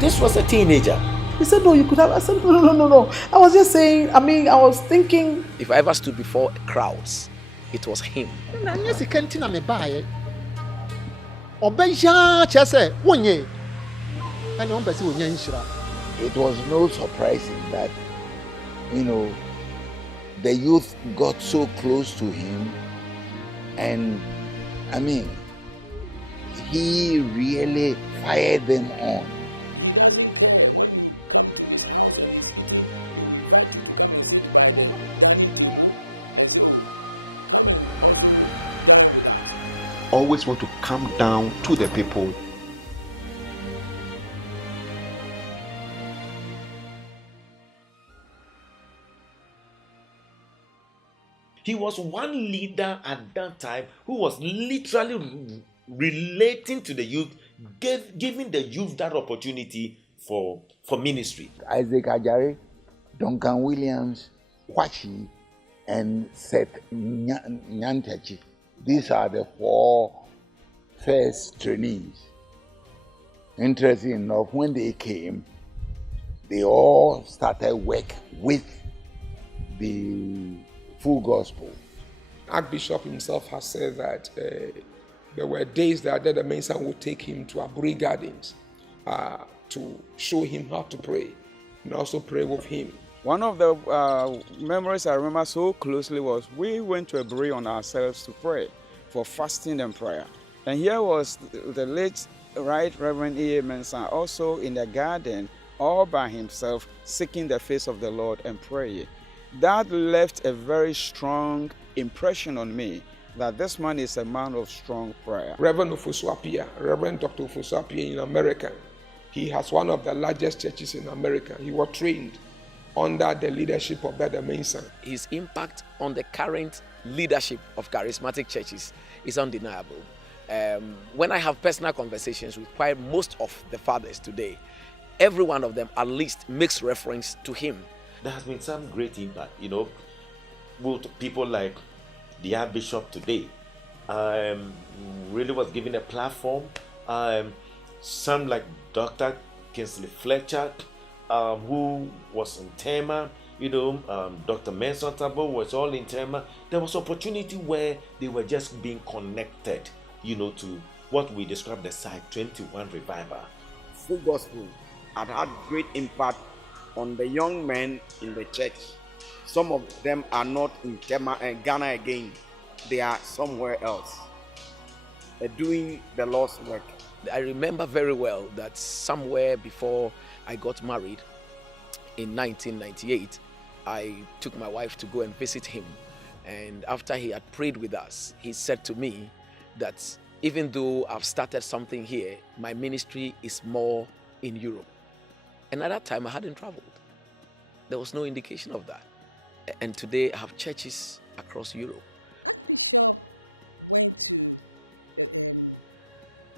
This was a teenager. He said, no, you could have. I said, no. I was just saying, I was thinking. If I ever stood before crowds, it was him. It was no surprising that, the youth got so close to him, and he really fired them on. He doesn't care. When you come to his house and he's eating, he will invite you to come and sit by the dining table and say, oh, come and also dine with us. Always want to come down to the people. He was one leader at that time who was literally relating to the youth, giving the youth that opportunity for ministry. Isaac Ajare, Duncan Williams, Kwashi, and Seth Nyantechi. These are the 4 first trainees. Interesting enough, when they came, they all started work with the full gospel. Archbishop himself has said that there were days that the Mensah would take him to Aburi Gardens to show him how to pray and also pray with him. One of the memories I remember so closely was we went to Aburi on ourselves to pray for fasting and prayer. And here was the late Right Reverend E.A. Mensah also in the garden all by himself seeking the face of the Lord and praying. That left a very strong impression on me that this man is a man of strong prayer. Reverend Dr. Ofosu-Appiah in America, he has one of the largest churches in America. He was trained under the leadership of Brother Mensah. His impact on the current leadership of charismatic churches is undeniable. When I have personal conversations with quite most of the fathers today, every one of them at least makes reference to him. There has been some great impact, with people like the Archbishop today, really was given a platform. Some like Dr. Kingsley Fletcher, who was in Tema, Dr. Mensah Tabo was all in Tema. There was opportunity where they were just being connected, to what we describe the Site 21 revival. Full gospel had great impact on the young men in the church. Some of them are not in Ghana again. They are somewhere else. They're doing the Lord's work. I remember very well that somewhere before I got married in 1998, I took my wife to go and visit him. And after he had prayed with us, he said to me that even though I've started something here, my ministry is more in Europe. And at that time, I hadn't traveled. There was no indication of that. And today, I have churches across Europe. Archbishop went to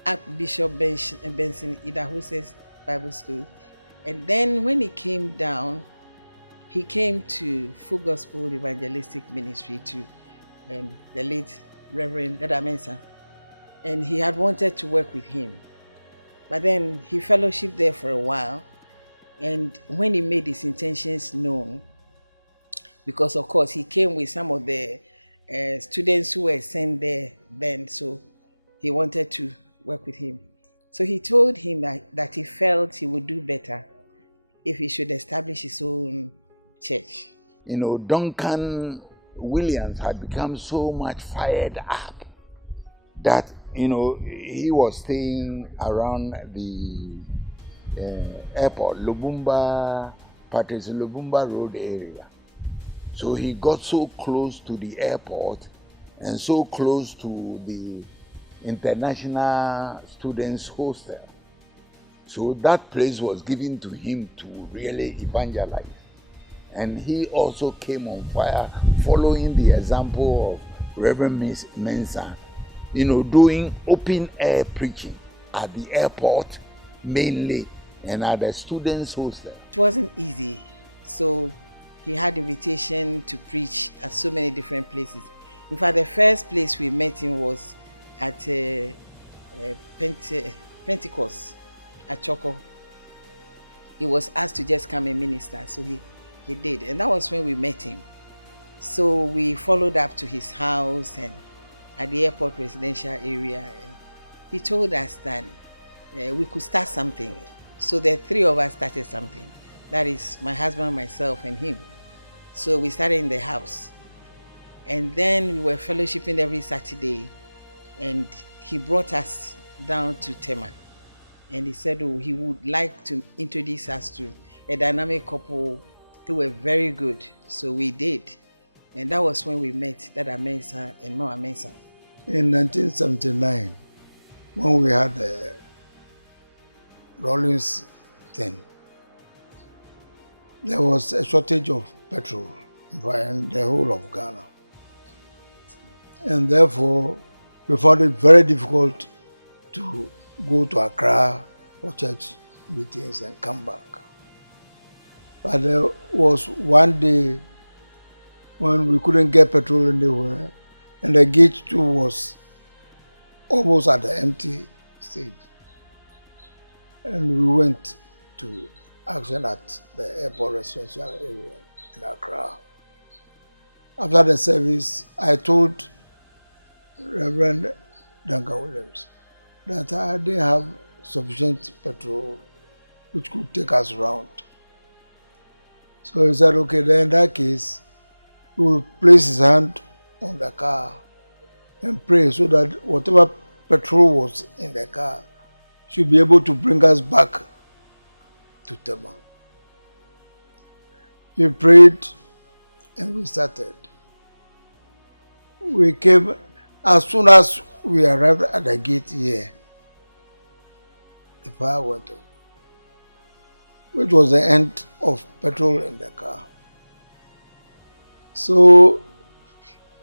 Archbishop Benson Idahose's Bible School. And then when he came down, he came to Full Gospel Evangelistic Ministry to the late Reverend Dada Mensah. And he had wanted to work with him. But then he fellowshiped there for a while. And when he made his intentions known, because of course he came with some of the students who were sent there then, so he wanted to work with him. So he told him that he felt he would do better if he should establish his own church. Duncan Williams had become so much fired up that, he was staying around the airport, Patrice Lubumba Road area. So he got so close to the airport and so close to the International Students Hostel. So that place was given to him to really evangelize. And he also came on fire following the example of Reverend Mensah, doing open air preaching at the airport mainly and at the students' hostel. It wasn't easy. So he had invitation to preach at so many different places. In fact, the first place we met him was at Pentecost at Choco. he was asked to just come and minister. So he did. And that was when we met him. So we followed up to his house and at the airport residential area. And he told us that we could start something. So the three of us started something. That is my husband, myself, and him. So we started in the house. And then we were fellowshipping every Saturday. And he brought us down to Tema. And he said he would like to introduce us to a dynamic couple who were very good. So we did. And that was when we met Dada Mensah and Mama Mensah. In 1979, when we had the Rawlings thing, there was a shortage of petrol in the whole of Ghana. And therefore, we found it very difficult to go to Accra for church meetings and come back. But there was one day when we couldn't get petrol anywhere, and the gate too was almost at the empty stage. And we went to action at the airport residential area in Accra. After the service, I told Reverend Duncan Williams that I didn't have sufficient petrol which could take us around. So he said, okay, then in that case, he will place his hand on the car and pray so that whatever petrol was in the car should be able to bring us back to Tema. He prayed and we started. We came, as soon as we arrived at the gate here, the fire went off, which was the end of petrol in the car. So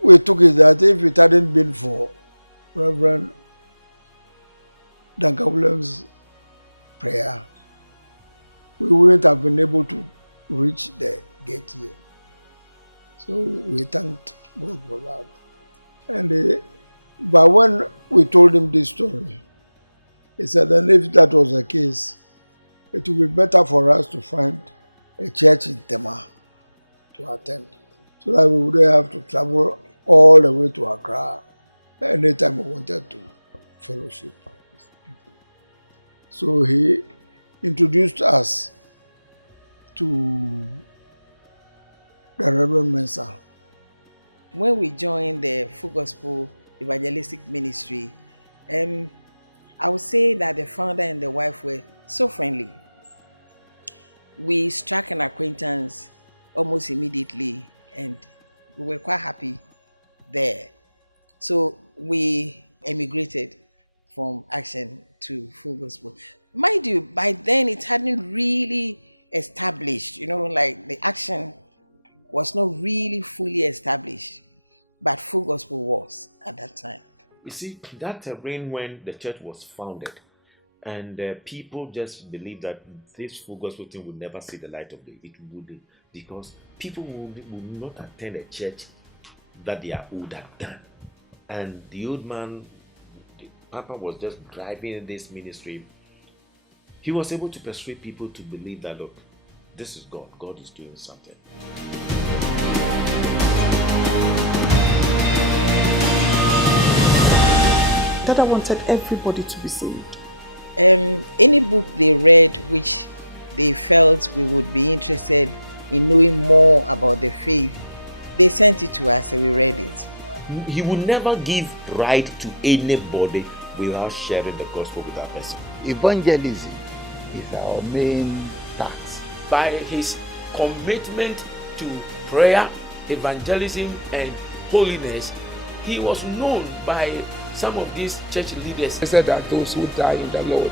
we took it that if it hadn't been for Reverend Duncan Williams' prayer, we wouldn't have been able to reach the gate here. So we thanked God for that. And but when we told him this story, he said, and if that was the case, it would be better for us to find a church in Tema to attend, so that we wouldn't have to travel all the way to Accra anytime we wanted to fellowship. So he introduced us to the Reverend Mensah. When we joined the Full Gospel Evangelistic Ministry, I would say that the founder and the wife were so friendly. We struck an acquaintance almost immediately and we were quite happy there. So we emigrated from Action to Full Gospel. Mind you, by then it hadn't really established, like the Action was not really fully established, but Full Gospel was at that time. You see, that reign when the church was founded, and people just believed that this Full Gospel thing would never see the light of day. It wouldn't, because people would not attend a church that they are older than. And the old man, the Papa, was just driving this ministry. He was able to persuade people to believe that, look, this is God. God is doing something. Dada wanted everybody to be saved. Any book they read which they felt we would be interested in knowing more about the faith, they sent it to us and we read it. He would never give right to anybody without sharing the gospel with that person. Evangelism is our main task. By his commitment to prayer, evangelism, and holiness, he was known by some of these church leaders. He said that those who die in the Lord,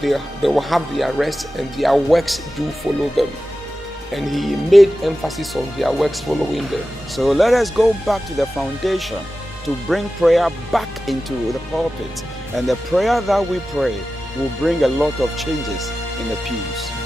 they will have their rest and their works do follow them. And he made emphasis on their works following them. So let us go back to the foundation to bring prayer back into the pulpit. And the prayer that we pray will bring a lot of changes in the pews.